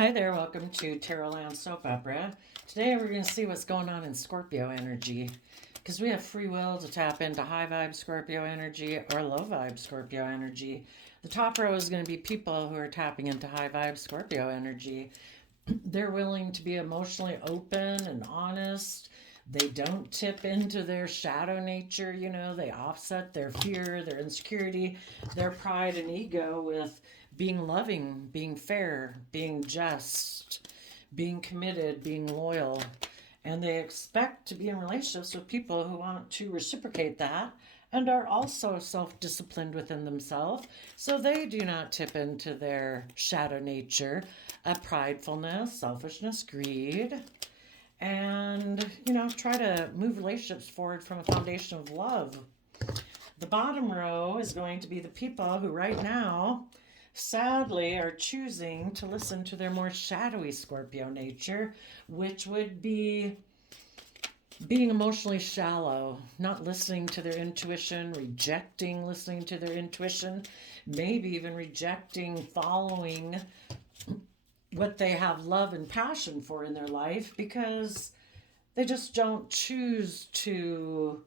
Hi there, welcome to Tarot Land Soap Opera. Today we're going to see what's going on in Scorpio energy. Because we have free will to tap into high vibe Scorpio energy or low vibe Scorpio energy. The top row is going to be people who are tapping into high vibe Scorpio energy. They're willing to be emotionally open and honest. They don't tip into their shadow nature, they offset their fear, their insecurity, their pride and ego with being loving, being fair, being just, being committed, being loyal. And they expect to be in relationships with people who want to reciprocate that and are also self disciplined within themselves. So they do not tip into their shadow nature of pridefulness, selfishness, greed, and, try to move relationships forward from a foundation of love. The bottom row is going to be the people who, right now, sadly, are choosing to listen to their more shadowy Scorpio nature, which would be being emotionally shallow, not listening to their intuition, rejecting listening to their intuition, maybe even rejecting following what they have love and passion for in their life because they just don't choose to.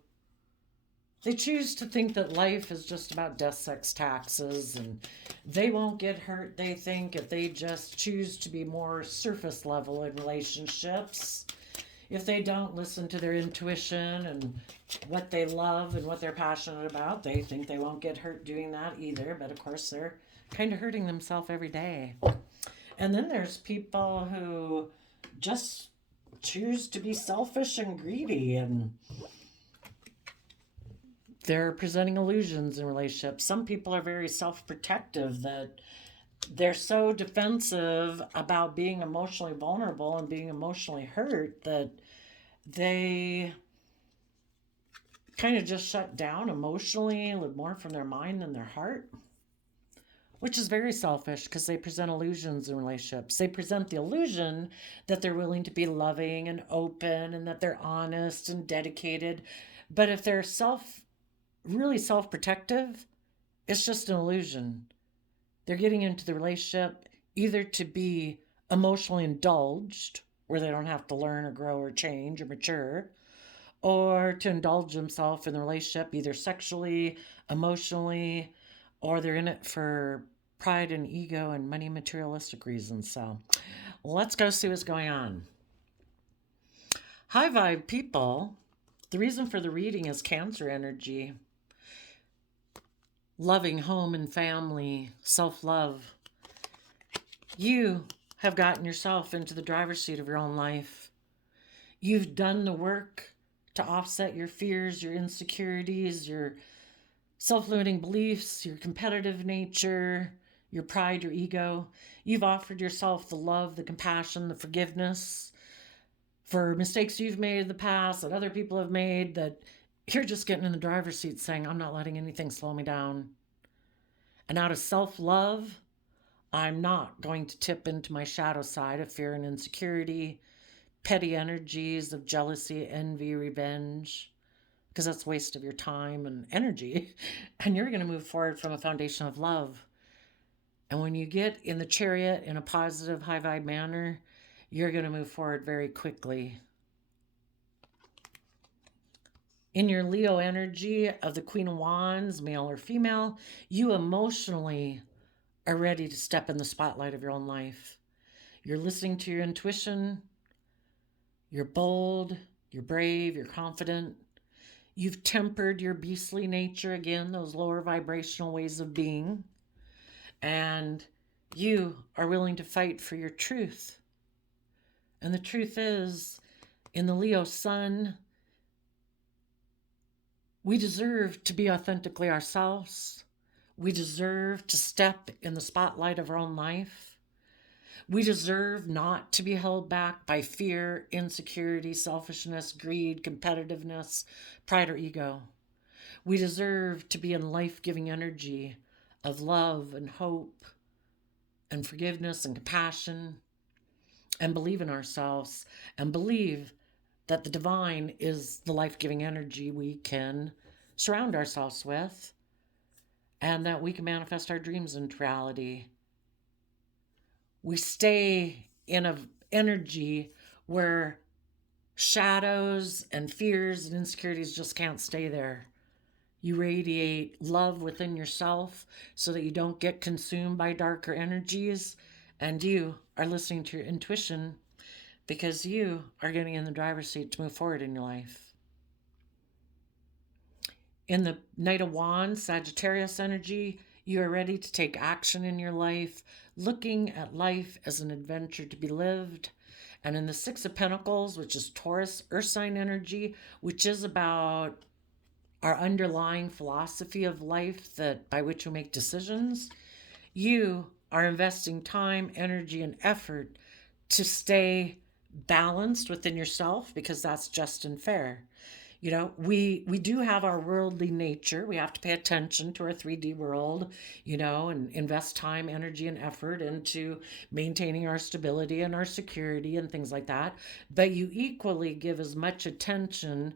They choose to think that life is just about death, sex, taxes, and they won't get hurt, they think, if they just choose to be more surface level in relationships. If they don't listen to their intuition and what they love and what they're passionate about, they think they won't get hurt doing that either. But of course, they're kind of hurting themselves every day. And then there's people who just choose to be selfish and greedy, and they're presenting illusions in relationships. Some people are very self-protective, that they're so defensive about being emotionally vulnerable and being emotionally hurt that they kind of just shut down emotionally, live more from their mind than their heart, which is very selfish because they present illusions in relationships. They present the illusion that they're willing to be loving and open and that they're honest and dedicated. But if they're really self-protective, it's just an illusion. They're getting into the relationship either to be emotionally indulged, where they don't have to learn or grow or change or mature, or to indulge themselves in the relationship either sexually, emotionally, or they're in it for pride and ego and money materialistic reasons. So let's go see what's going on. High vibe people, the reason for the reading is Cancer energy. Loving home and family, self-love. You have gotten yourself into the driver's seat of your own life. You've done the work to offset your fears, your insecurities, your self-limiting beliefs, your competitive nature, your pride, your ego. You've offered yourself the love, the compassion, the forgiveness for mistakes you've made in the past that other people have made, that you're just getting in the driver's seat saying, I'm not letting anything slow me down. And out of self-love, I'm not going to tip into my shadow side of fear and insecurity, petty energies of jealousy, envy, revenge, because that's a waste of your time and energy. And you're going to move forward from a foundation of love. And when you get in the chariot in a positive, high vibe manner, you're going to move forward very quickly. In your Leo energy of the Queen of Wands, male or female, you emotionally are ready to step in the spotlight of your own life. You're listening to your intuition. You're bold. You're brave. You're confident. You've tempered your beastly nature again, those lower vibrational ways of being. And you are willing to fight for your truth. And the truth is, in the Leo sun, we deserve to be authentically ourselves. We deserve to step in the spotlight of our own life. We deserve not to be held back by fear, insecurity, selfishness, greed, competitiveness, pride, or ego. We deserve to be in life-giving energy of love and hope and forgiveness and compassion, and believe in ourselves and believe that the divine is the life-giving energy we can surround ourselves with, and that we can manifest our dreams into reality. We stay in a energy where shadows and fears and insecurities just can't stay there. You radiate love within yourself so that you don't get consumed by darker energies, and you are listening to your intuition because you are getting in the driver's seat to move forward in your life. In the Knight of Wands, Sagittarius energy, you are ready to take action in your life, looking at life as an adventure to be lived. And in the Six of Pentacles, which is Taurus, Earth sign energy, which is about our underlying philosophy of life that by which we make decisions, you are investing time, energy, and effort to stay balanced within yourself because that's just and fair. You know, we do have our worldly nature. We have to pay attention to our 3D world, you know, and invest time, energy, and effort into maintaining our stability and our security and things like that. But you equally give as much attention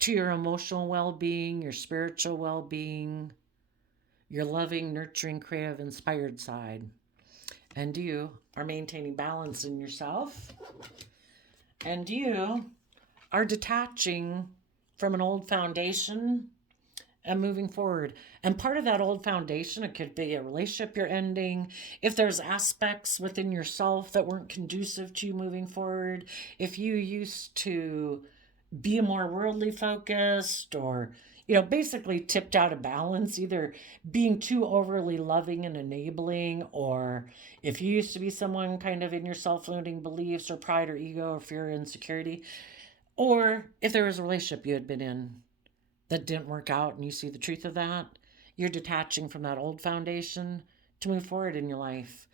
to your emotional well-being, your spiritual well-being, your loving, nurturing, creative, inspired side. And you are maintaining balance in yourself. And you are detaching from an old foundation and moving forward. And part of that old foundation, it could be a relationship you're ending. If there's aspects within yourself that weren't conducive to you moving forward, if you used to be more worldly focused or, you know, basically tipped out of balance, either being too overly loving and enabling, or if you used to be someone kind of in your self-limiting beliefs or pride or ego or fear or insecurity, or if there was a relationship you had been in that didn't work out and you see the truth of that, you're detaching from that old foundation to move forward in your life.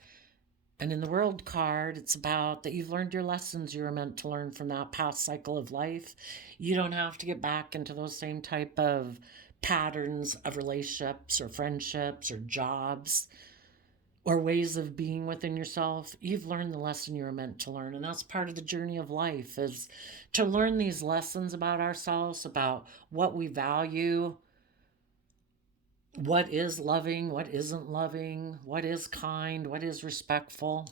And in the World card, it's about that you've learned your lessons you were meant to learn from that past cycle of life. You don't have to get back into those same type of patterns of relationships or friendships or jobs or ways of being within yourself. You've learned the lesson you were meant to learn. And that's part of the journey of life, is to learn these lessons about ourselves, about what we value, what is loving, what isn't loving, what is kind, what is respectful.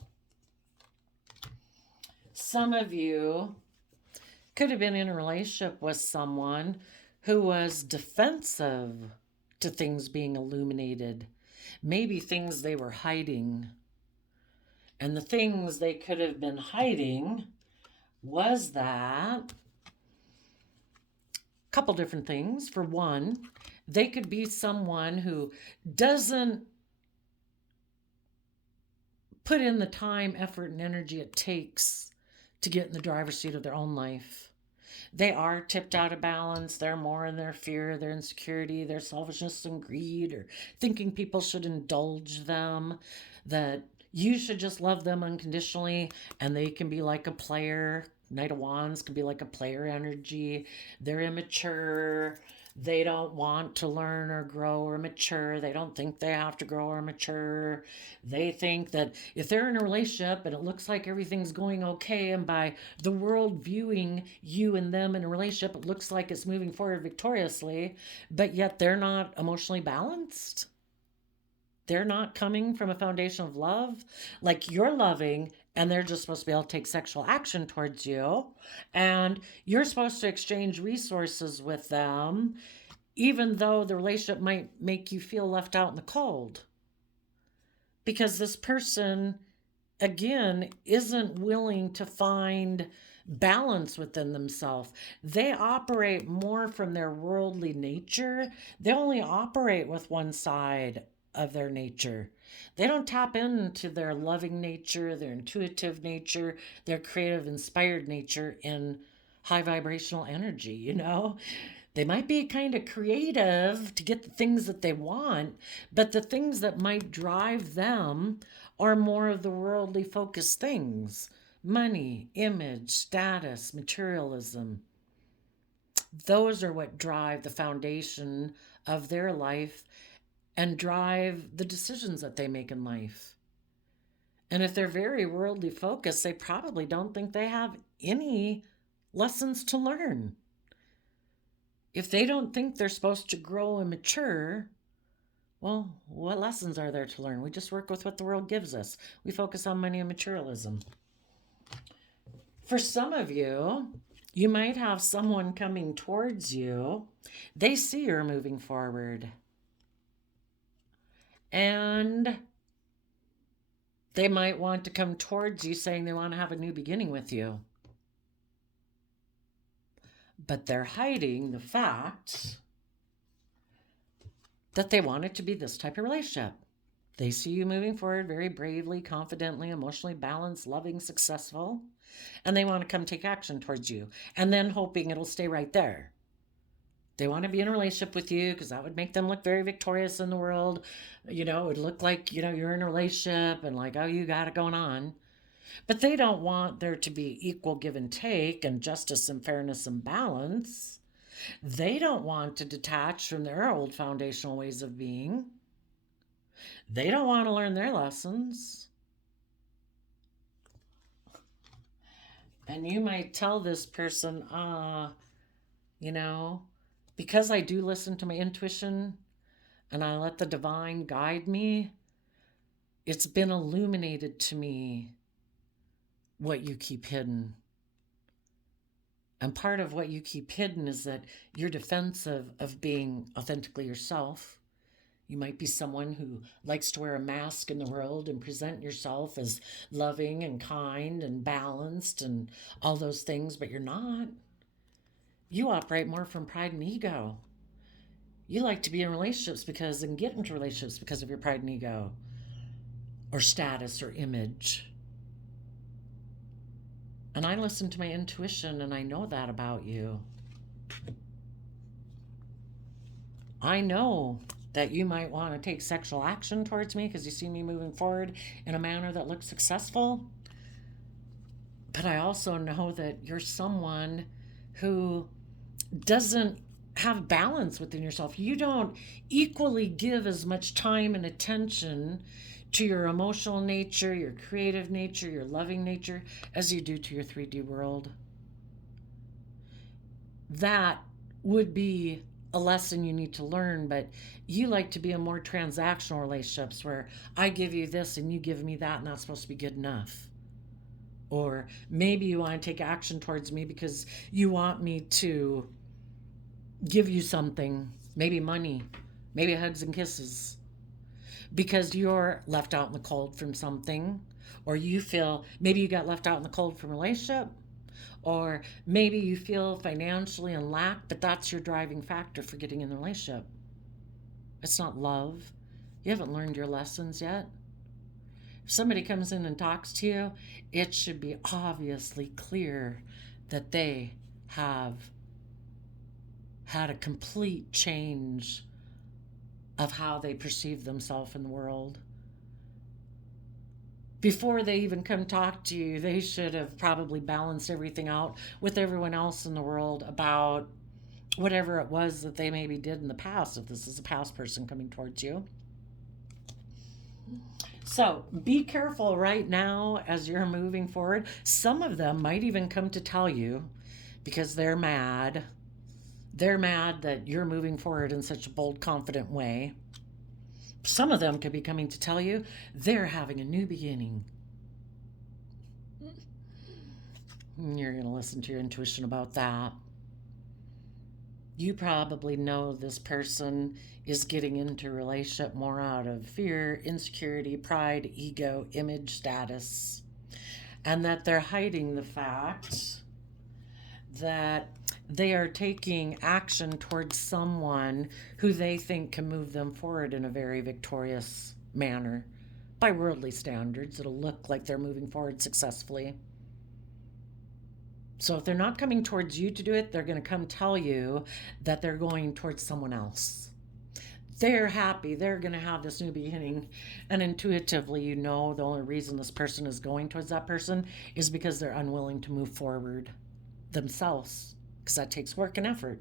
Some of you could have been in a relationship with someone who was defensive to things being illuminated, maybe things they were hiding. And the things they could have been hiding was that a couple different things. For one, they could be someone who doesn't put in the time, effort, and energy it takes to get in the driver's seat of their own life. They are tipped out of balance. They're more in their fear, their insecurity, their selfishness and greed, or thinking people should indulge them, that you should just love them unconditionally, and they can be like a player. Knight of Wands can be like a player energy. They're immature. They don't want to learn or grow or mature. They don't think they have to grow or mature. They think that if they're in a relationship and it looks like everything's going okay, and by the world viewing you and them in a relationship, it looks like it's moving forward victoriously, but yet they're not emotionally balanced. They're not coming from a foundation of love. Like, you're loving and they're just supposed to be able to take sexual action towards you. And you're supposed to exchange resources with them, even though the relationship might make you feel left out in the cold. Because this person, again, isn't willing to find balance within themselves. They operate more from their worldly nature. They only operate with one side of their nature. They don't tap into their loving nature, their intuitive nature, their creative, inspired nature in high vibrational energy, you know? They might be kind of creative to get the things that they want, but the things that might drive them are more of the worldly focused things: money, image, status, materialism. Those are what drive the foundation of their life and drive the decisions that they make in life. And if they're very worldly focused, they probably don't think they have any lessons to learn. If they don't think they're supposed to grow and mature, Well, what lessons are there to learn? We just work with what the world gives us. We focus on money and materialism. For some of you, you might have someone coming towards you. They see you're moving forward. And they might want to come towards you saying they want to have a new beginning with you. But they're hiding the fact that they want it to be this type of relationship. They see you moving forward very bravely, confidently, emotionally balanced, loving, successful, and they want to come take action towards you, and then hoping it'll stay right there. They want to be in a relationship with you because that would make them look very victorious in the world. It would look like, you're in a relationship and like, oh, you got it going on. But they don't want there to be equal give and take and justice and fairness and balance. They don't want to detach from their old foundational ways of being. They don't want to learn their lessons. And you might tell this person, because I do listen to my intuition and I let the divine guide me, it's been illuminated to me what you keep hidden. And part of what you keep hidden is that you're defensive of being authentically yourself. You might be someone who likes to wear a mask in the world and present yourself as loving and kind and balanced and all those things, but you're not. You operate more from pride and ego. You like to be in relationships and get into relationships because of your pride and ego, or status or image. And I listen to my intuition and I know that about you. I know that you might want to take sexual action towards me because you see me moving forward in a manner that looks successful. But I also know that you're someone who doesn't have balance within yourself. You don't equally give as much time and attention to your emotional nature, your creative nature, your loving nature, as you do to your 3D world. That would be a lesson you need to learn, but you like to be in more transactional relationships where I give you this and you give me that, and that's supposed to be good enough. Or maybe you want to take action towards me because you want me to give you something, maybe money, maybe hugs and kisses, because you're left out in the cold from something, or you feel maybe you got left out in the cold from a relationship, or maybe you feel financially in lack, but that's your driving factor for getting in the relationship. It's not love. You haven't learned your lessons yet. If somebody comes in and talks to you, it should be obviously clear that they have had a complete change of how they perceive themselves in the world. Before they even come talk to you, they should have probably balanced everything out with everyone else in the world about whatever it was that they maybe did in the past, if this is a past person coming towards you. So be careful right now as you're moving forward. Some of them might even come to tell you because they're mad. They're mad that you're moving forward in such a bold, confident way. Some of them could be coming to tell you they're having a new beginning. You're going to listen to your intuition about that. You probably know this person is getting into a relationship more out of fear, insecurity, pride, ego, image, status, and that they're hiding the fact that they are taking action towards someone who they think can move them forward in a very victorious manner. By worldly standards, it'll look like they're moving forward successfully. So if they're not coming towards you to do it, they're going to come tell you that they're going towards someone else. They're happy. They're going to have this new beginning. And intuitively, you know the only reason this person is going towards that person is because they're unwilling to move forward themselves, because that takes work and effort.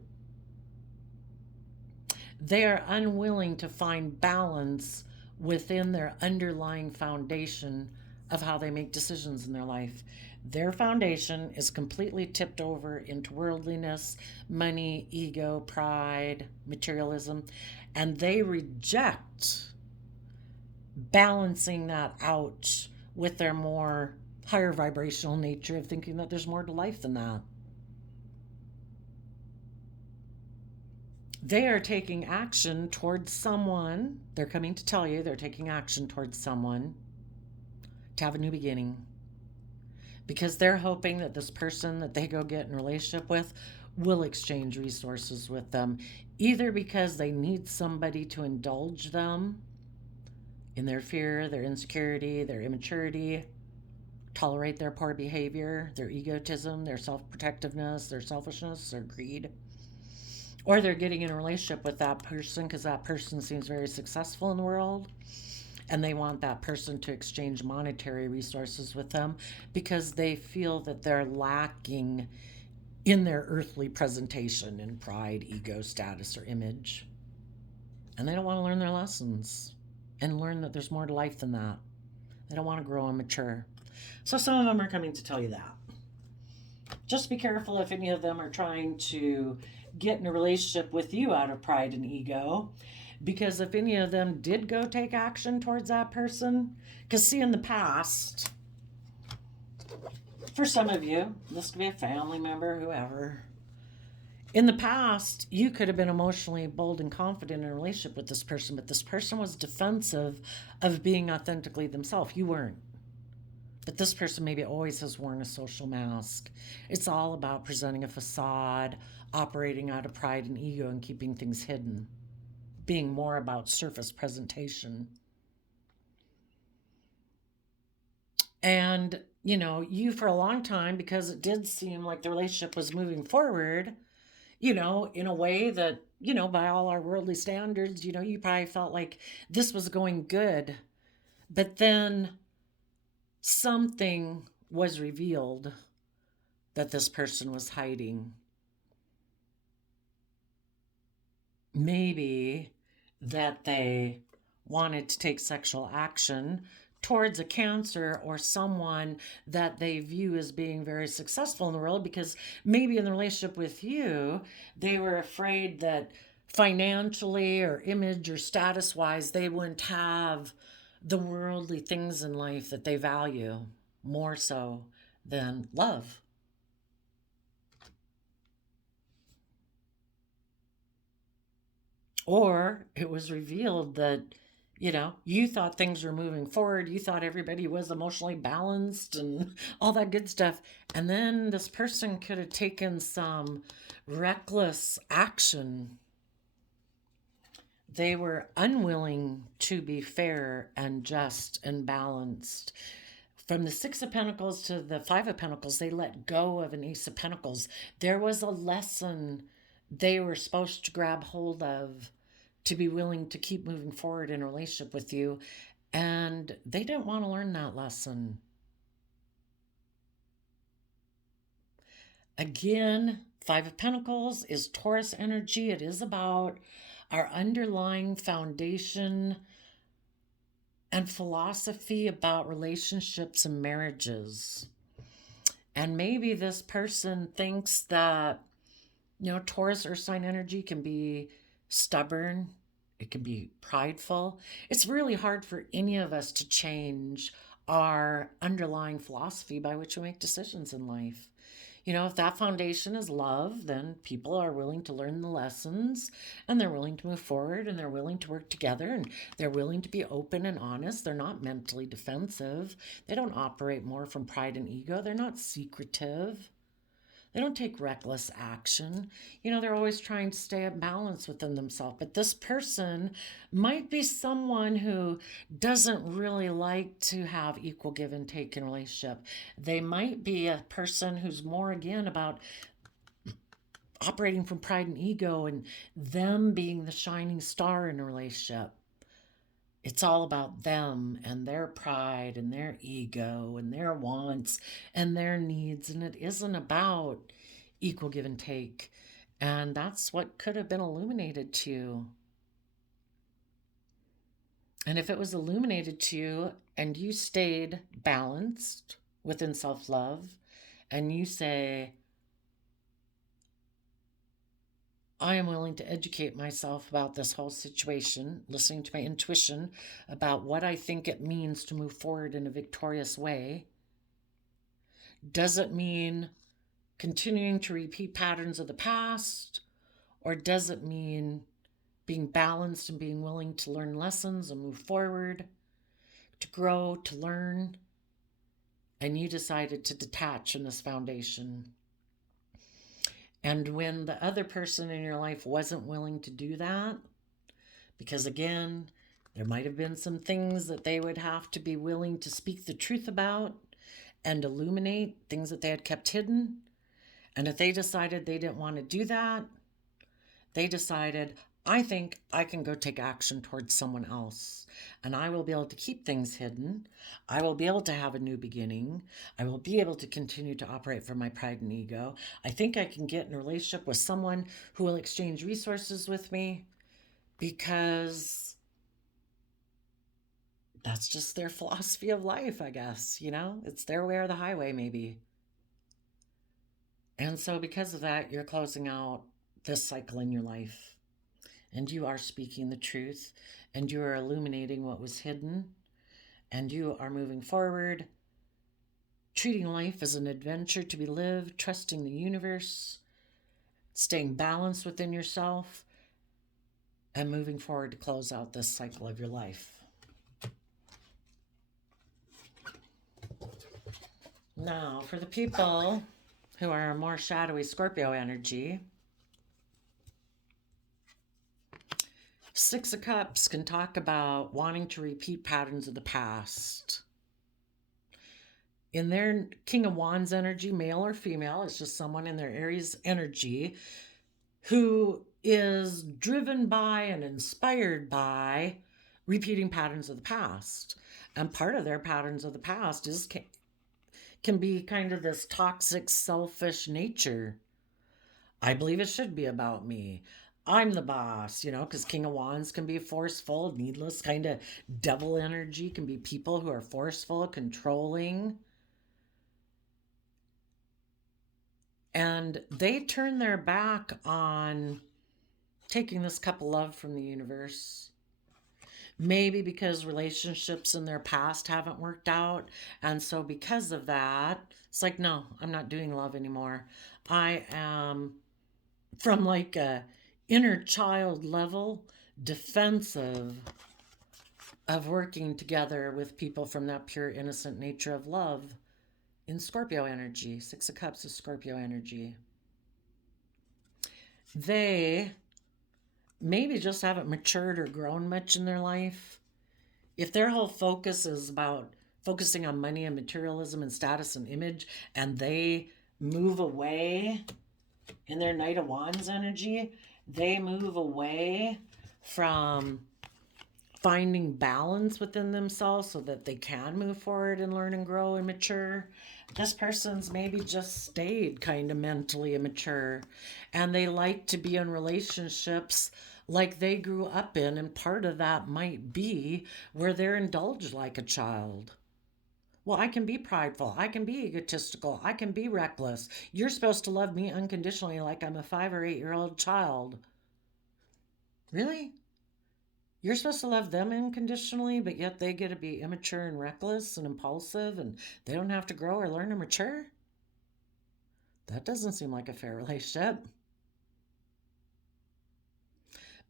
They are unwilling to find balance within their underlying foundation of how they make decisions in their life. Their foundation is completely tipped over into worldliness, money, ego, pride, materialism, And they reject balancing that out with their more higher vibrational nature of thinking that there's more to life than that. They are taking action towards someone. They're coming to tell you they're taking action towards someone to have a new beginning. Because they're hoping that this person that they go get in a relationship with will exchange resources with them, either because they need somebody to indulge them in their fear, their insecurity, their immaturity, tolerate their poor behavior, their egotism, their self-protectiveness, their selfishness, their greed. Or they're getting in a relationship with that person because that person seems very successful in the world, and they want that person to exchange monetary resources with them because they feel that they're lacking in their earthly presentation in pride, ego, status, or image. And they don't want to learn their lessons and learn that there's more to life than that. They don't want to grow and mature. So some of them are coming to tell you that. Just be careful if any of them are trying to get in a relationship with you out of pride and ego. Because if any of them did go take action towards that person, because see, in the past, for some of you, this could be a family member, whoever. In the past, you could have been emotionally bold and confident in a relationship with this person, but this person was defensive of being authentically themselves. You weren't. But this person maybe always has worn a social mask. It's all about presenting a facade, operating out of pride and ego, and keeping things hidden, being more about surface presentation. And, you for a long time, because it did seem like the relationship was moving forward, in a way that, by all our worldly standards, you probably felt like this was going good. But then something was revealed that this person was hiding. Maybe that they wanted to take sexual action towards a Cancer or someone that they view as being very successful in the world, because maybe in the relationship with you, they were afraid that financially or image or status wise, they wouldn't have the worldly things in life that they value more so than love. Or it was revealed that, you thought things were moving forward. You thought everybody was emotionally balanced and all that good stuff. And then this person could have taken some reckless action. They were unwilling to be fair and just and balanced. From the Six of Pentacles to the Five of Pentacles, they let go of an Ace of Pentacles. There was a lesson they were supposed to grab hold of to be willing to keep moving forward in a relationship with you. And they didn't want to learn that lesson. Again, Five of Pentacles is Taurus energy. It is about our underlying foundation and philosophy about relationships and marriages. And maybe this person thinks that, Taurus earth sign energy can be stubborn. It can be prideful. It's really hard for any of us to change our underlying philosophy by which we make decisions in life. If that foundation is love, then people are willing to learn the lessons, and they're willing to move forward, and they're willing to work together, and they're willing to be open and honest. They're not mentally defensive. They don't operate more from pride and ego. They're not secretive. They don't take reckless action. They're always trying to stay at balance within themselves. But this person might be someone who doesn't really like to have equal give and take in a relationship. They might be a person who's more, again, about operating from pride and ego and them being the shining star in a relationship. It's all about them and their pride and their ego and their wants and their needs. And it isn't about equal give and take. And that's what could have been illuminated to you. And if it was illuminated to you and you stayed balanced within self-love and you say, I am willing to educate myself about this whole situation, listening to my intuition about what I think it means to move forward in a victorious way. Does it mean continuing to repeat patterns of the past? Or does it mean being balanced and being willing to learn lessons and move forward, to grow, to learn? And you decided to detach from this foundation. And when the other person in your life wasn't willing to do that, because again, there might have been some things that they would have to be willing to speak the truth about and illuminate, things that they had kept hidden. And if they decided they didn't want to do that, they decided, I think I can go take action towards someone else, and I will be able to keep things hidden. I will be able to have a new beginning. I will be able to continue to operate from my pride and ego. I think I can get in a relationship with someone who will exchange resources with me, because that's just their philosophy of life, I guess. It's their way or the highway, maybe. And so because of that, you're closing out this cycle in your life. And you are speaking the truth, and you are illuminating what was hidden, and you are moving forward, treating life as an adventure to be lived, trusting the universe, staying balanced within yourself, and moving forward to close out this cycle of your life. Now, for the people who are more shadowy Scorpio energy, Six of Cups can talk about wanting to repeat patterns of the past. In their King of Wands energy, male or female, it's just someone in their Aries energy who is driven by and inspired by repeating patterns of the past. And part of their patterns of the past can be kind of this toxic, selfish nature. I believe it should be about me. I'm the boss, because King of Wands can be forceful, needless, kind of devil energy, can be people who are forceful, controlling. And they turn their back on taking this cup of love from the universe. Maybe because relationships in their past haven't worked out. And so because of that, it's like, no, I'm not doing love anymore. I am, from like a inner child level, defensive of working together with people from that pure innocent nature of love in Scorpio energy. Six of Cups is Scorpio energy. They maybe just haven't matured or grown much in their life. If their whole focus is about focusing on money and materialism and status and image, and they move away in their Knight of Wands energy, they move away from finding balance within themselves so that they can move forward and learn and grow and mature. This person's maybe just stayed kind of mentally immature, and they like to be in relationships like they grew up in, and part of that might be where they're indulged like a child. Well, I can be prideful. I can be egotistical. I can be reckless. You're supposed to love me unconditionally like I'm a 5 or 8-year-old child. Really? You're supposed to love them unconditionally, but yet they get to be immature and reckless and impulsive, and they don't have to grow or learn or mature? That doesn't seem like a fair relationship.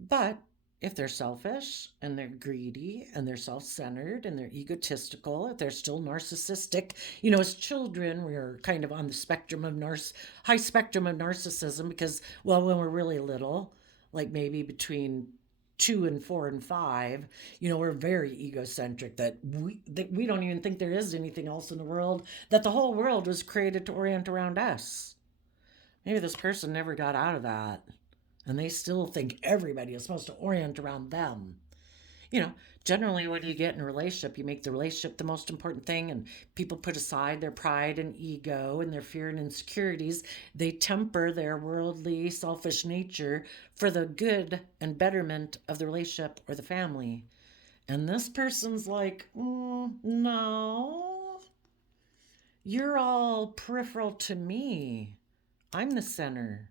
But if they're selfish and they're greedy and they're self-centered and they're egotistical, if they're still narcissistic, as children, we're kind of on the spectrum of high spectrum of narcissism because, well, when we're really little, like maybe between 2 and 4 and 5, we're very egocentric that we don't even think there is anything else in the world, that the whole world was created to orient around us. Maybe this person never got out of that, and they still think everybody is supposed to orient around them. Generally when you get in a relationship, you make the relationship the most important thing, and people put aside their pride and ego and their fear and insecurities. They temper their worldly, selfish nature for the good and betterment of the relationship or the family. And this person's like, no, you're all peripheral to me. I'm the center.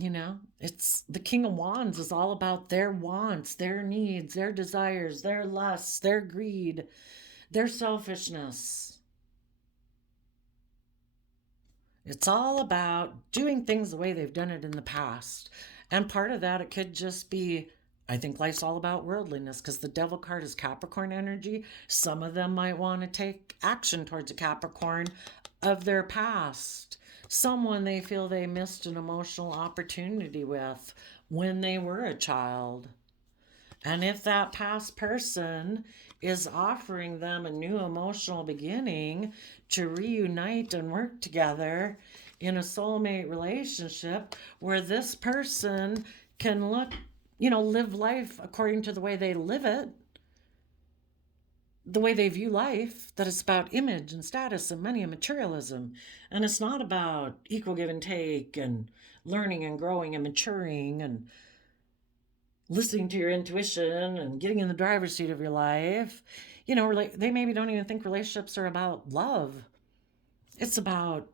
You know, it's the King of Wands is all about their wants, their needs, their desires, their lusts, their greed, their selfishness. It's all about doing things the way they've done it in the past. And part of that, it could just be, I think life's all about worldliness because the devil card is Capricorn energy. Some of them might want to take action towards a Capricorn of their past. Someone they feel they missed an emotional opportunity with when they were a child. And if that past person is offering them a new emotional beginning to reunite and work together in a soulmate relationship where this person can look, live life according to the way they live it, the way they view life, that it's about image and status and money and materialism. And it's not about equal give and take and learning and growing and maturing and listening to your intuition and getting in the driver's seat of your life. They maybe don't even think relationships are about love. It's about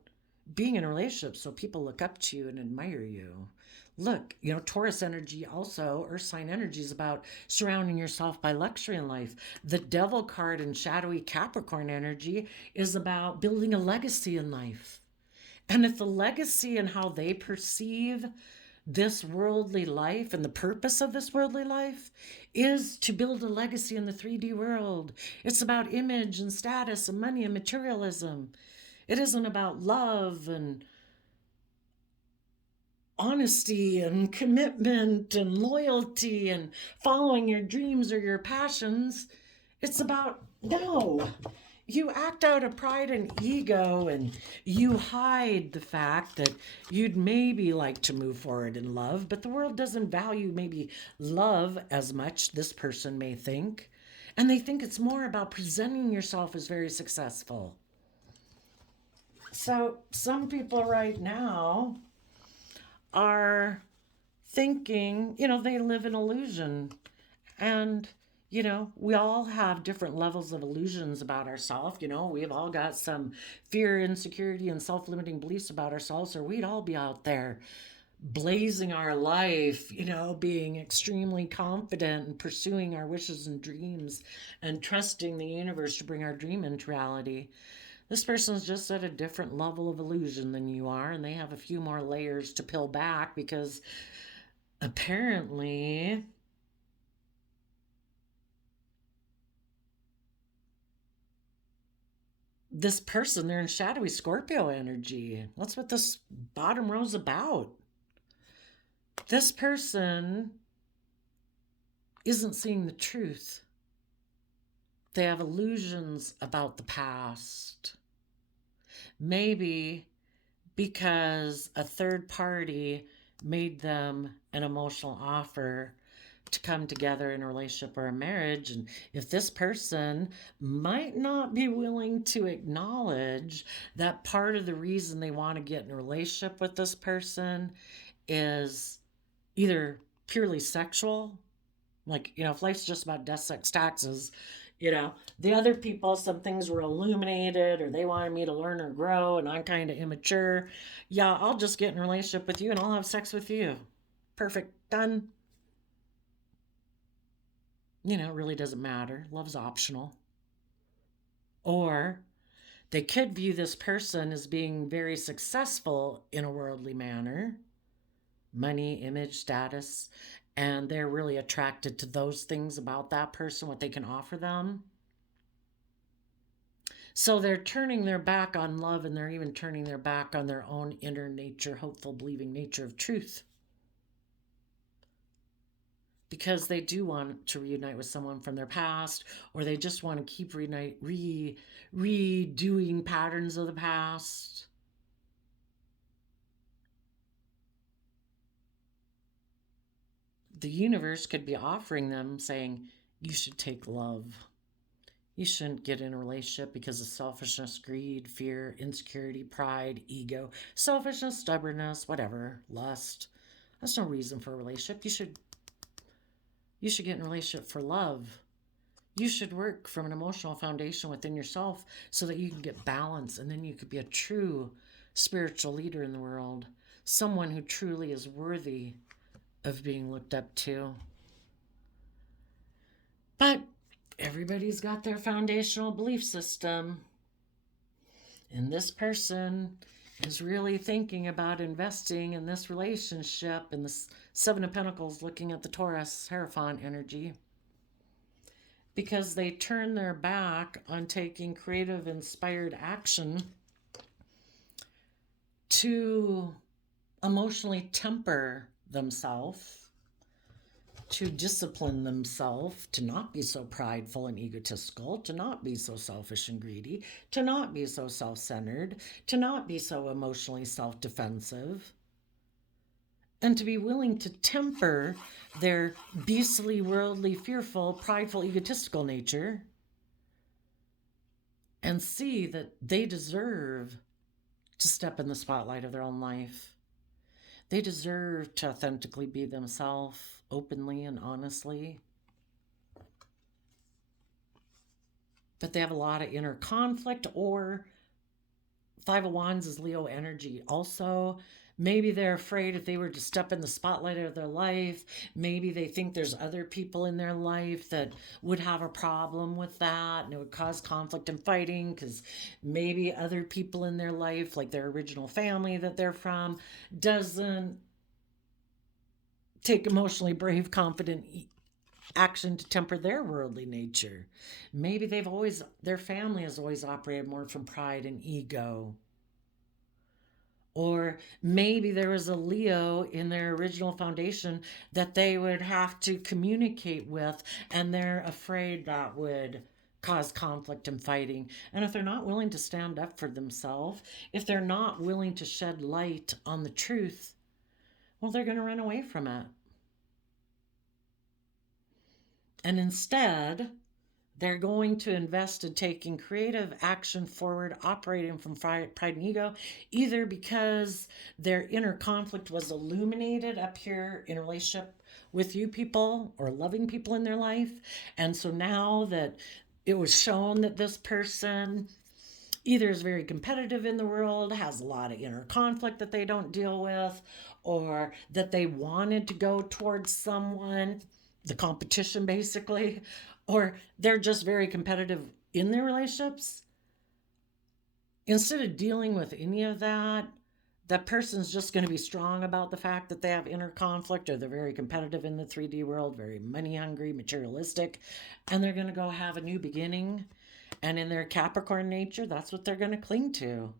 being in a relationship so people look up to you and admire you. Look, Taurus energy also, earth sign energy, is about surrounding yourself by luxury in life. The devil card and shadowy Capricorn energy is about building a legacy in life. And if the legacy and how they perceive this worldly life and the purpose of this worldly life is to build a legacy in the 3D world, it's about image and status and money and materialism. It isn't about love and honesty and commitment and loyalty and following your dreams or your passions. It's about, no. You act out of pride and ego and you hide the fact that you'd maybe like to move forward in love, but the world doesn't value maybe love as much, this person may think. And they think it's more about presenting yourself as very successful. So some people right now are thinking, they live in illusion. And we all have different levels of illusions about ourselves. We've all got some fear, insecurity, and self-limiting beliefs about ourselves, or we'd all be out there blazing our life, being extremely confident and pursuing our wishes and dreams and trusting the universe to bring our dream into reality. This person's just at a different level of illusion than you are, and they have a few more layers to peel back because apparently this person, they're in shadowy Scorpio energy. That's what this bottom row's about. This person isn't seeing the truth. They have illusions about the past. Maybe because a third party made them an emotional offer to come together in a relationship or a marriage. And if this person might not be willing to acknowledge that part of the reason they want to get in a relationship with this person is either purely sexual, like, if life's just about death, sex, taxes, the other people, some things were illuminated or they wanted me to learn or grow and I'm kind of immature. Yeah, I'll just get in a relationship with you and I'll have sex with you. Perfect. Done. It really doesn't matter. Love's optional. Or they could view this person as being very successful in a worldly manner, money, image, status, and they're really attracted to those things about that person, what they can offer them. So they're turning their back on love and they're even turning their back on their own inner nature, hopeful, believing nature of truth. Because they do want to reunite with someone from their past, or they just want to keep redoing patterns of the past. The universe could be offering them, saying, you should take love. You shouldn't get in a relationship because of selfishness, greed, fear, insecurity, pride, ego, selfishness, stubbornness, whatever, lust. That's no reason for a relationship. You should get in a relationship for love. You should work from an emotional foundation within yourself so that you can get balance and then you could be a true spiritual leader in the world. someone who truly is worthy of being looked up to. But everybody's got their foundational belief system. And this person is really thinking about investing in this relationship, and the Seven of Pentacles looking at the Taurus Hierophant energy, because they turn their back on taking creative, inspired action to emotionally temper themselves, to discipline themselves, to not be so prideful and egotistical, to not be so selfish and greedy, to not be so self-centered, to not be so emotionally self-defensive, and to be willing to temper their beastly, worldly, fearful, prideful, egotistical nature, and see that they deserve to step in the spotlight of their own life. They deserve to authentically be themselves, openly and honestly. But they have a lot of inner conflict, or Five of Wands is Leo energy. Also, maybe they're afraid if they were to step in the spotlight of their life, maybe they think there's other people in their life that would have a problem with that, and it would cause conflict and fighting, because maybe other people in their life, like their original family that they're from, doesn't take emotionally brave, confident action to temper their worldly nature. Maybe their family has always operated more from pride and ego. Or maybe there was a Leo in their original foundation that they would have to communicate with, and they're afraid that would cause conflict and fighting. And if they're not willing to stand up for themselves, if they're not willing to shed light on the truth, well, they're going to run away from it. And instead, they're going to invest in taking creative action forward, operating from pride and ego, either because their inner conflict was illuminated up here in a relationship with you people or loving people in their life. And so now that it was shown that this person either is very competitive in the world, has a lot of inner conflict that they don't deal with, or that they wanted to go towards someone, the competition basically, or they're just very competitive in their relationships. Instead of dealing with any of that, that person's just going to be strong about the fact that they have inner conflict, or they're very competitive in the 3D world, very money hungry, materialistic, and they're going to go have a new beginning. And in their Capricorn nature, that's what they're going to cling to.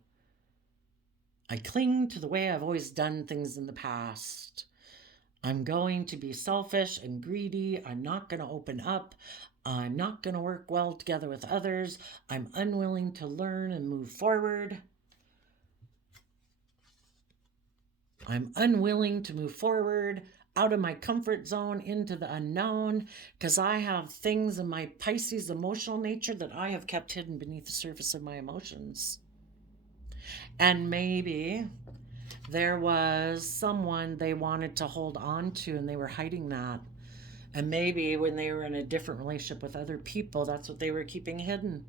I cling to the way I've always done things in the past. I'm going to be selfish and greedy. I'm not going to open up. I'm not going to work well together with others. I'm unwilling to learn and move forward. I'm unwilling to move forward out of my comfort zone into the unknown, because I have things in my Pisces emotional nature that I have kept hidden beneath the surface of my emotions. And maybe there was someone they wanted to hold on to and they were hiding that. And maybe when they were in a different relationship with other people, that's what they were keeping hidden.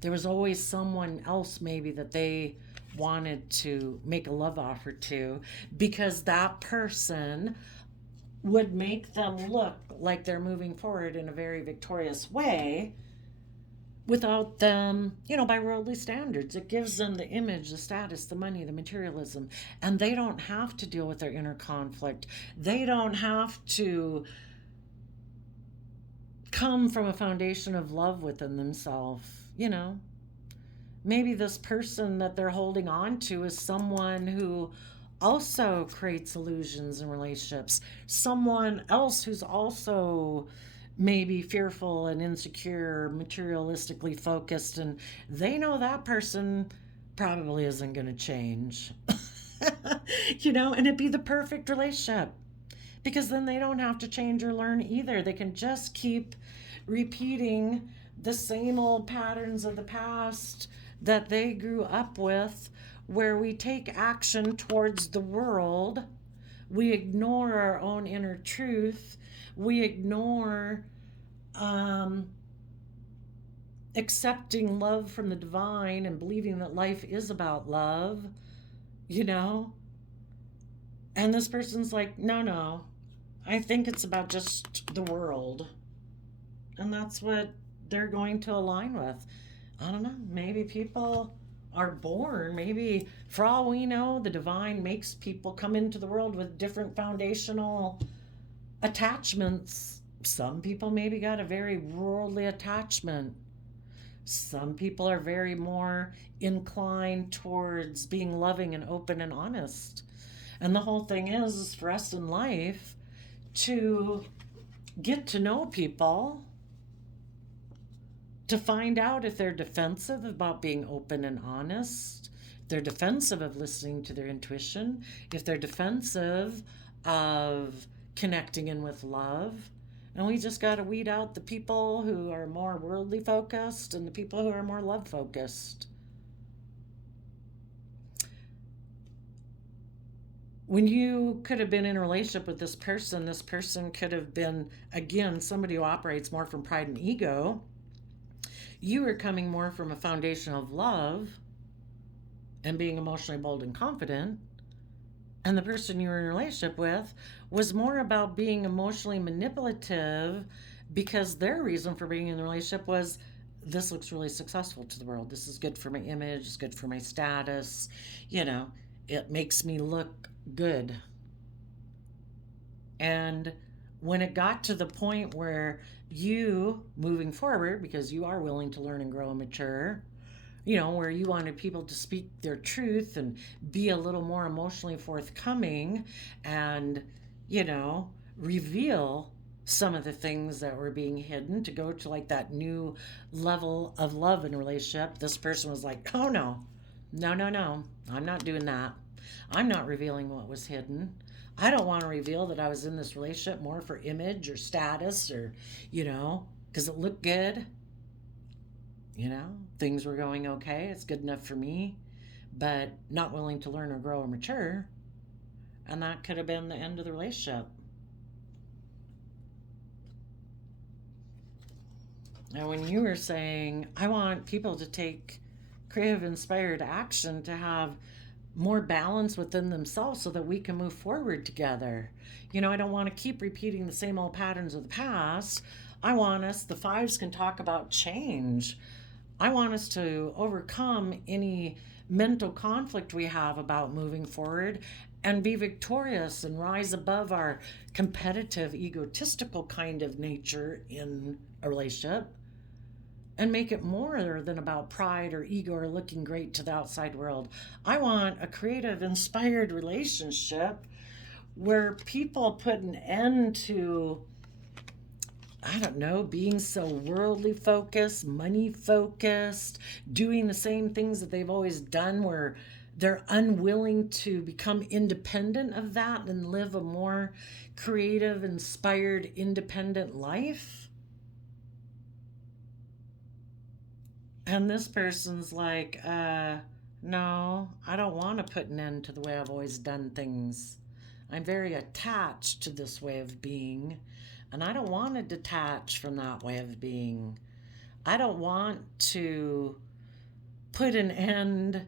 There was always someone else maybe that they wanted to make a love offer to, because that person would make them look like they're moving forward in a very victorious way without them, by worldly standards. It gives them the image, the status, the money, the materialism, and they don't have to deal with their inner conflict. They don't have to come from a foundation of love within themselves. Maybe this person that they're holding on to is someone who also creates illusions in relationships, someone else who's also maybe fearful and insecure, materialistically focused, and they know that person probably isn't going to change. And it'd be the perfect relationship, because then they don't have to change or learn either. They can just keep repeating the same old patterns of the past that they grew up with, where we take action towards the world, we ignore our own inner truth, we ignore accepting love from the divine and believing that life is about love, And this person's like, no, no, I think it's about just the world. And that's what they're going to align with. I don't know. Maybe people are born. Maybe, for all we know, the divine makes people come into the world with different foundational attachments. Some people maybe got a very worldly attachment. Some people are very more inclined towards being loving and open and honest. And the whole thing is for us in life to get to know people, to find out if they're defensive about being open and honest, if they're defensive of listening to their intuition, if they're defensive of connecting in with love. And we just got to weed out the people who are more worldly focused and the people who are more love focused. When you could have been in a relationship with this person could have been, again, somebody who operates more from pride and ego. You are coming more from a foundation of love and being emotionally bold and confident. And the person you were in a relationship with was more about being emotionally manipulative because their reason for being in the relationship was, this looks really successful to the world. This is good for my image. It's good for my status. You know, it makes me look good. And when it got to the point where you, moving forward, because you are willing to learn and grow and mature, you know, where you wanted people to speak their truth and be a little more emotionally forthcoming and, you know, reveal some of the things that were being hidden to go to like that new level of love in a relationship, this person was like, oh no, no, no, no, I'm not doing that. I'm not revealing what was hidden. I don't want to reveal that I was in this relationship more for image or status or, you know, because it looked good. You know, things were going okay. It's good enough for me, but not willing to learn or grow or mature. And that could have been the end of the relationship. And when you were saying, I want people to take creative, inspired action to have more balance within themselves so that we can move forward together. You know, I don't want to keep repeating the same old patterns of the past. I want us, the fives can talk about change. I want us to overcome any mental conflict we have about moving forward and be victorious and rise above our competitive, egotistical kind of nature in a relationship and make it more than about pride or ego or looking great to the outside world. I want a creative, inspired relationship where people put an end to, I don't know, being so worldly focused, money focused, doing the same things that they've always done, where they're unwilling to become independent of that and live a more creative, inspired, independent life. And this person's like, no, I don't want to put an end to the way I've always done things. I'm very attached to this way of being, and I don't want to detach from that way of being. I don't want to put an end.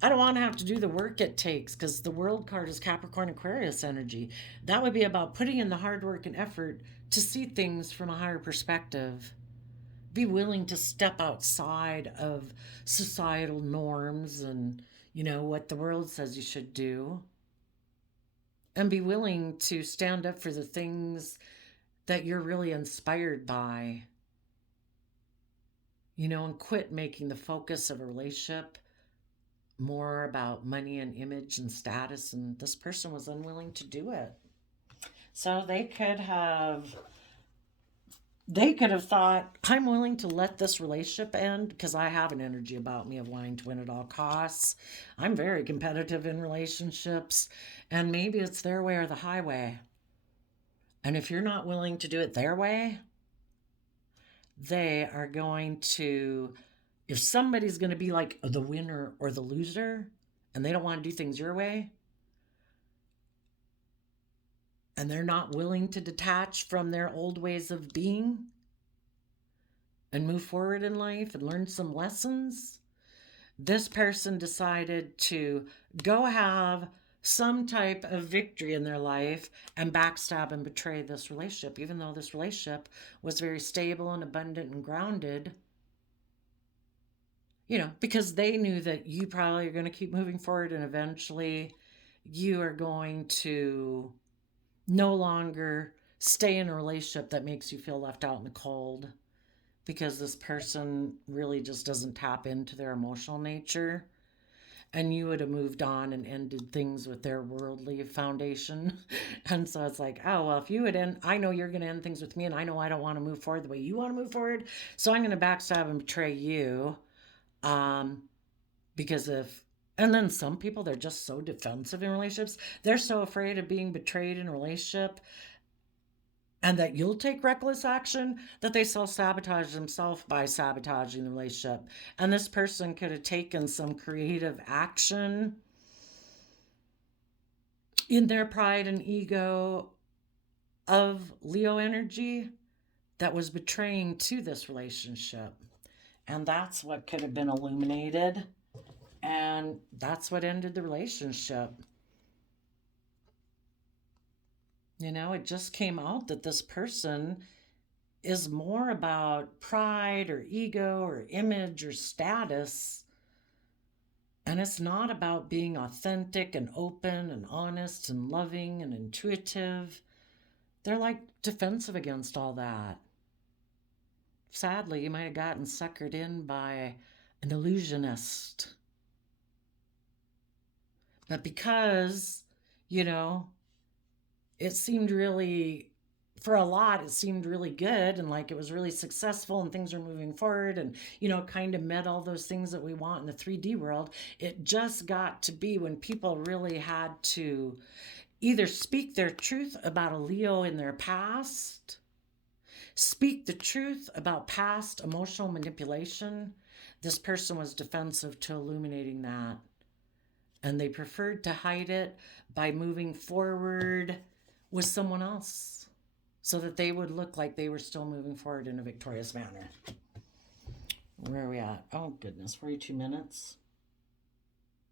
I don't want to have to do the work it takes because the world card is Capricorn Aquarius energy. That would be about putting in the hard work and effort to see things from a higher perspective. Be willing to step outside of societal norms and, you know, what the world says you should do. And be willing to stand up for the things that you're really inspired by, you know, and quit making the focus of a relationship more about money and image and status. And this person was unwilling to do it. So they could have thought, I'm willing to let this relationship end because I have an energy about me of wanting to win at all costs. I'm very competitive in relationships, and maybe it's their way or the highway. And if you're not willing to do it their way, they are going to, if somebody's going to be like the winner or the loser, and they don't want to do things your way, and they're not willing to detach from their old ways of being and move forward in life and learn some lessons, this person decided to go have some type of victory in their life and backstab and betray this relationship, even though this relationship was very stable and abundant and grounded, because they knew that you probably are going to keep moving forward and eventually you are going to no longer stay in a relationship that makes you feel left out in the cold because this person really just doesn't tap into their emotional nature, and you would have moved on and ended things with their worldly foundation. And so it's like, oh, well, if you would end, I know you're going to end things with me, and I know I don't want to move forward the way you want to move forward, so I'm going to backstab and betray you. Because and then some people, they're just so defensive in relationships. They're so afraid of being betrayed in a relationship and that you'll take reckless action that they self-sabotage themselves by sabotaging the relationship. And this person could have taken some creative action in their pride and ego of Leo energy that was betraying to this relationship. And that's what could have been illuminated. And that's what ended the relationship. It just came out that this person is more about pride or ego or image or status. And it's not about being authentic and open and honest and loving and intuitive. They're like defensive against all that. Sadly, you might have gotten suckered in by an illusionist. But because, it seemed really, for a lot, it seemed really good and like it was really successful and things are moving forward and, kind of met all those things that we want in the 3D world. It just got to be when people really had to either speak their truth about a Leo in their past, speak the truth about past emotional manipulation. This person was defensive to illuminating that. And they preferred to hide it by moving forward with someone else so that they would look like they were still moving forward in a victorious manner. Where are we at? Oh, goodness, 42 minutes.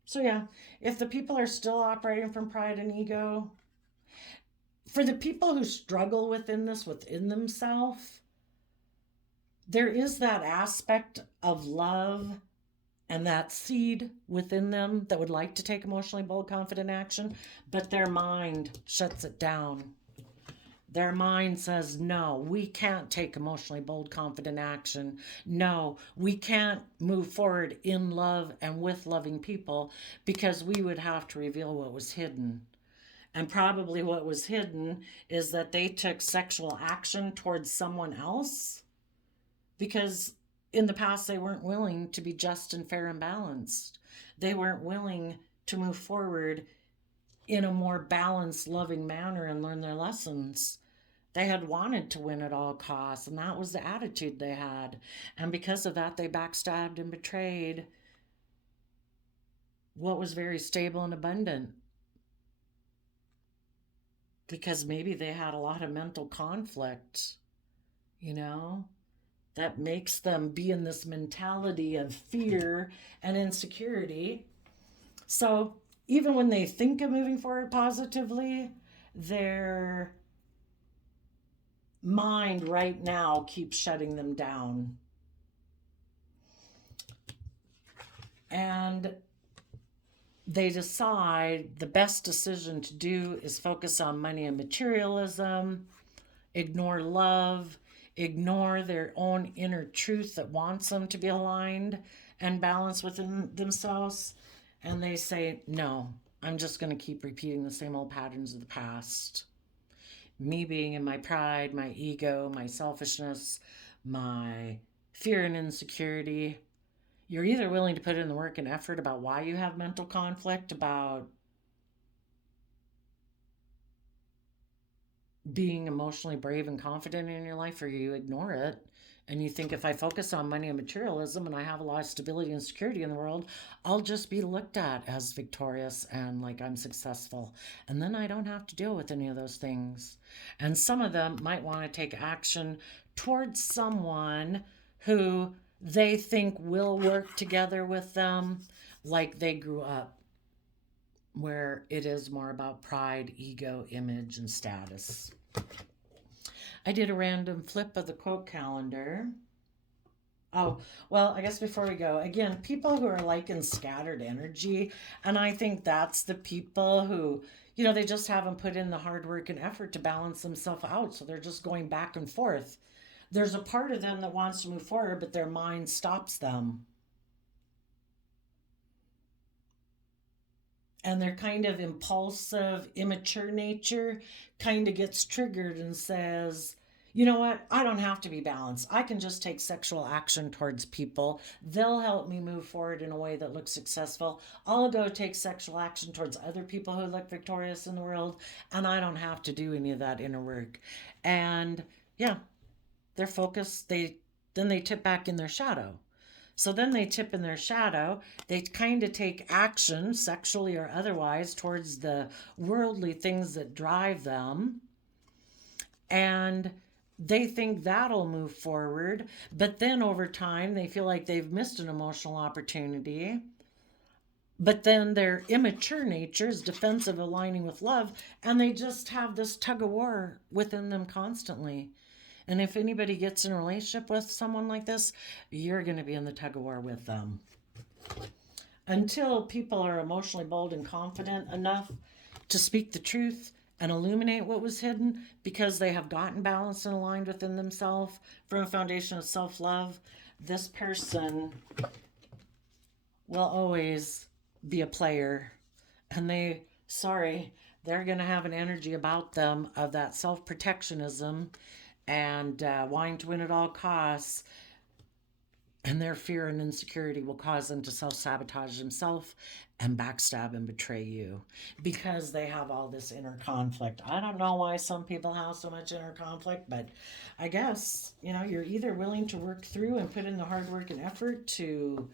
So, yeah, if the people are still operating from pride and ego, for the people who struggle within themselves, there is that aspect of love and that seed within them that would like to take emotionally bold, confident action, but their mind shuts it down. Their mind says, no, we can't take emotionally bold, confident action. No, we can't move forward in love and with loving people because we would have to reveal what was hidden. And probably what was hidden is that they took sexual action towards someone else because in the past, they weren't willing to be just and fair and balanced. They weren't willing to move forward in a more balanced, loving manner and learn their lessons. They had wanted to win at all costs, and that was the attitude they had. And because of that, they backstabbed and betrayed what was very stable and abundant. Because maybe they had a lot of mental conflict, that makes them be in this mentality of fear and insecurity. So even when they think of moving forward positively, their mind right now keeps shutting them down. And they decide the best decision to do is focus on money and materialism, ignore love, ignore their own inner truth that wants them to be aligned and balanced within themselves. And they say, no, I'm just going to keep repeating the same old patterns of the past. Me being in my pride, my ego, my selfishness, my fear and insecurity. You're either willing to put in the work and effort about why you have mental conflict, about being emotionally brave and confident in your life, or you ignore it and you think, if I focus on money and materialism and I have a lot of stability and security in the world, I'll just be looked at as victorious and like I'm successful, and then I don't have to deal with any of those things. And some of them might want to take action towards someone who they think will work together with them like they grew up where it is more about pride, ego, image, and status. I did a random flip of the quote calendar. Oh, well, I guess before we go, again, people who are like in scattered energy, and I think that's the people who, they just haven't put in the hard work and effort to balance themselves out. So they're just going back and forth. There's a part of them that wants to move forward, but their mind stops them. And their kind of impulsive, immature nature kind of gets triggered and says, you know what? I don't have to be balanced. I can just take sexual action towards people. They'll help me move forward in a way that looks successful. I'll go take sexual action towards other people who look victorious in the world, and I don't have to do any of that inner work. And yeah, they're focused. Then they tip back in their shadow. So then they tip in their shadow. They kind of take action, sexually or otherwise, towards the worldly things that drive them. And they think that'll move forward. But then over time, they feel like they've missed an emotional opportunity. But then their immature nature is defensive, aligning with love. And they just have this tug of war within them constantly. And if anybody gets in a relationship with someone like this, you're going to be in the tug of war with them. Until people are emotionally bold and confident enough to speak the truth and illuminate what was hidden because they have gotten balanced and aligned within themselves from a foundation of self-love, this person will always be a player. And they're going to have an energy about them of that self-protectionism and wanting to win at all costs. And their fear and insecurity will cause them to self-sabotage themselves and backstab and betray you because they have all this inner conflict. I don't know why some people have so much inner conflict, but I guess, you're either willing to work through and put in the hard work and effort to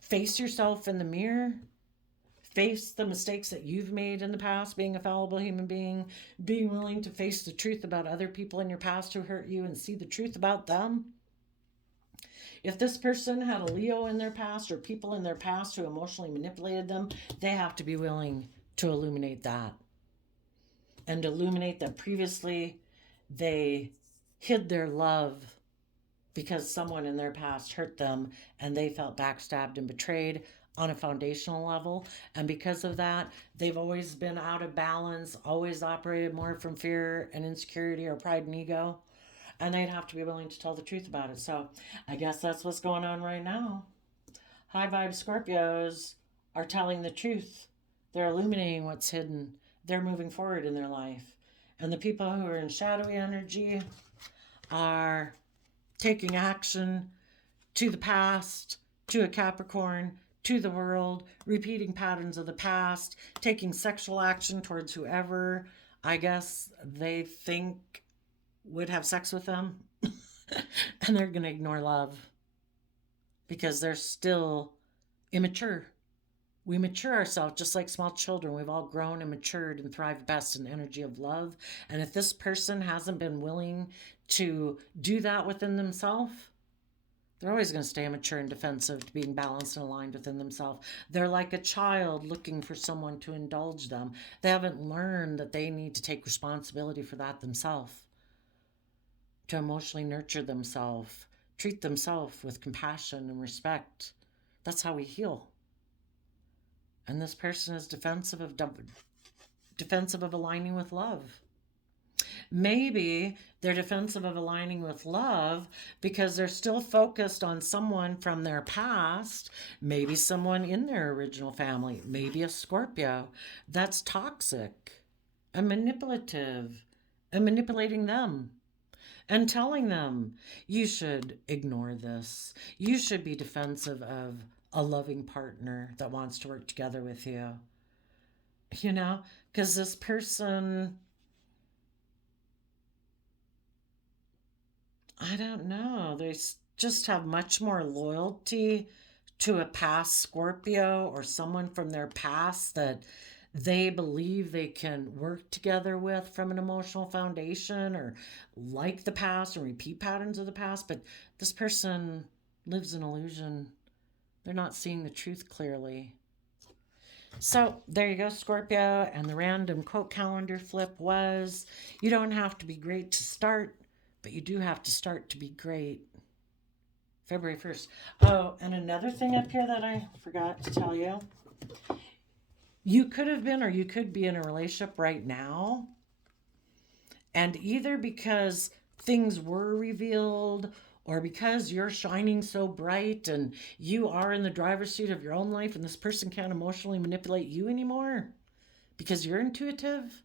face yourself in the mirror, face the mistakes that you've made in the past, being a fallible human being, being willing to face the truth about other people in your past who hurt you and see the truth about them. If this person had a Leo in their past or people in their past who emotionally manipulated them, they have to be willing to illuminate that. And illuminate that previously they hid their love because someone in their past hurt them and they felt backstabbed and betrayed on a foundational level. And because of that, they've always been out of balance, always operated more from fear and insecurity or pride and ego. And they'd have to be willing to tell the truth about it. So I guess that's what's going on right now. High vibe Scorpios are telling the truth. They're illuminating what's hidden. They're moving forward in their life. And the people who are in shadowy energy are taking action to the past, to a Capricorn, to the world, repeating patterns of the past, taking sexual action towards whoever I guess they think would have sex with them. And they're going to ignore love because they're still immature. We mature ourselves just like small children. We've all grown and matured and thrived best in the energy of love. And if this person hasn't been willing to do that within themselves, they're always going to stay immature and defensive to being balanced and aligned within themselves. They're like a child looking for someone to indulge them. They haven't learned that they need to take responsibility for that themselves, to emotionally nurture themselves, treat themselves with compassion and respect. That's how we heal. And this person is defensive of aligning with love. Maybe they're defensive of aligning with love because they're still focused on someone from their past, maybe someone in their original family, maybe a Scorpio that's toxic and manipulative and manipulating them and telling them, you should ignore this. You should be defensive of a loving partner that wants to work together with you. Because this person, I don't know, they just have much more loyalty to a past Scorpio or someone from their past that they believe they can work together with from an emotional foundation, or like the past or repeat patterns of the past. But this person lives in illusion. They're not seeing the truth clearly. So there you go, Scorpio. And the random quote calendar flip was, you don't have to be great to start, but you do have to start to be great. February 1st. Oh, and another thing up here that I forgot to tell you. You could have been or you could be in a relationship right now. And either because things were revealed or because you're shining so bright and you are in the driver's seat of your own life and this person can't emotionally manipulate you anymore because you're intuitive,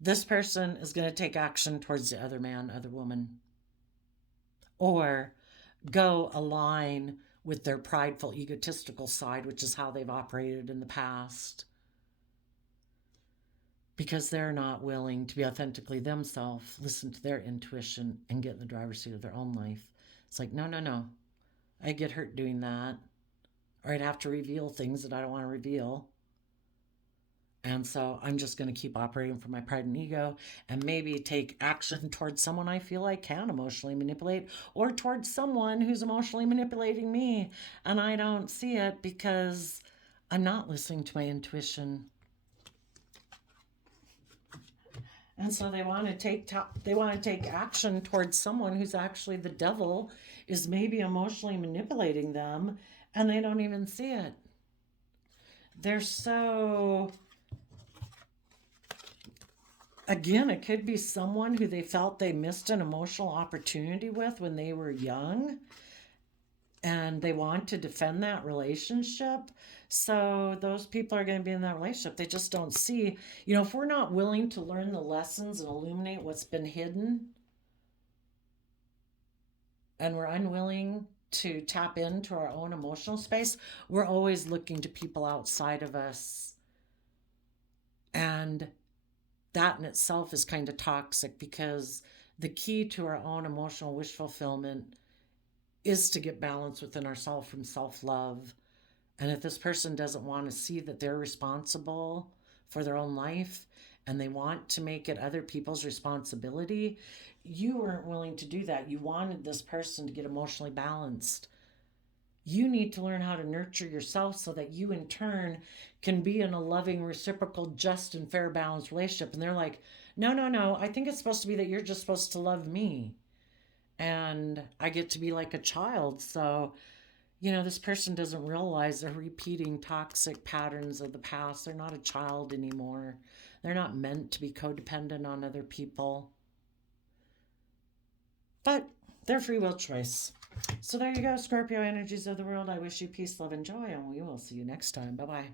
this person is going to take action towards the other man, other woman, or go align with their prideful, egotistical side, which is how they've operated in the past, because they're not willing to be authentically themselves, listen to their intuition, and get in the driver's seat of their own life. It's like, no, no, no. I get hurt doing that. Or I'd have to reveal things that I don't want to reveal. And so I'm just going to keep operating from my pride and ego and maybe take action towards someone I feel I can emotionally manipulate or towards someone who's emotionally manipulating me. And I don't see it because I'm not listening to my intuition. And so they want to take action towards someone who's actually the devil is maybe emotionally manipulating them and they don't even see it. They're so, again, it could be someone who they felt they missed an emotional opportunity with when they were young and they want to defend that relationship. So those people are going to be in that relationship. They just don't see, if we're not willing to learn the lessons and illuminate what's been hidden, and we're unwilling to tap into our own emotional space, we're always looking to people outside of us. And that in itself is kind of toxic because the key to our own emotional wish fulfillment is to get balance within ourselves from self-love. And if this person doesn't want to see that they're responsible for their own life and they want to make it other people's responsibility, you weren't willing to do that. You wanted this person to get emotionally balanced. You need to learn how to nurture yourself so that you in turn can be in a loving, reciprocal, just and fair, balanced relationship. And they're like, no, no, no. I think it's supposed to be that you're just supposed to love me. And I get to be like a child. So, this person doesn't realize they're repeating toxic patterns of the past. They're not a child anymore. They're not meant to be codependent on other people. But their free will choice. So there you go, Scorpio energies of the world. I wish you peace, love, and joy, and we will see you next time. Bye-bye.